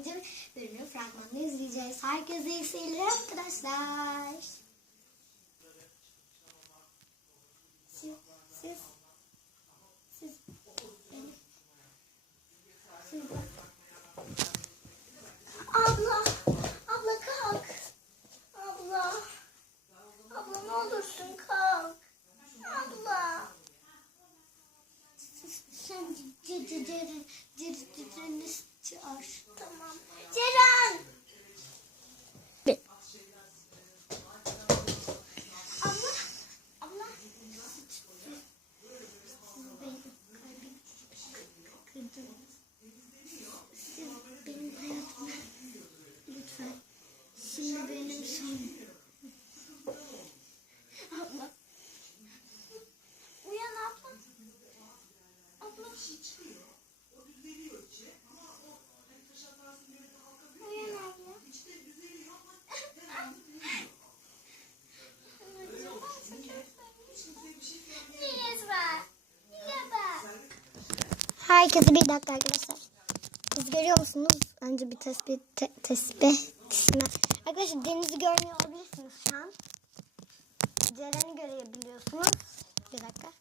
ikinci bölümü fragmanını izleyeceğiz. Herkese iyi seyirler arkadaşlar. Siz, siz, siz, beni, siz Abla, abla kalk. Abla, abla ne olursun kalk. Abla. Sen Ceren'i çağır. Tamam. Ceren. Abla. Abla. Siz benim kalbimi kırdınız. Siz benim hayatıma lütfen. Şimdi benim son. Abla. Uyan abla. Abla. Uyan abla. Herkese bir dakika arkadaşlar. Siz görüyor musunuz? Önce bir tesbih, te, tesbih dişine. Denizi görmüyor olabilirsiniz şu an. Ceren'i görebiliyorsunuz. Bir dakika.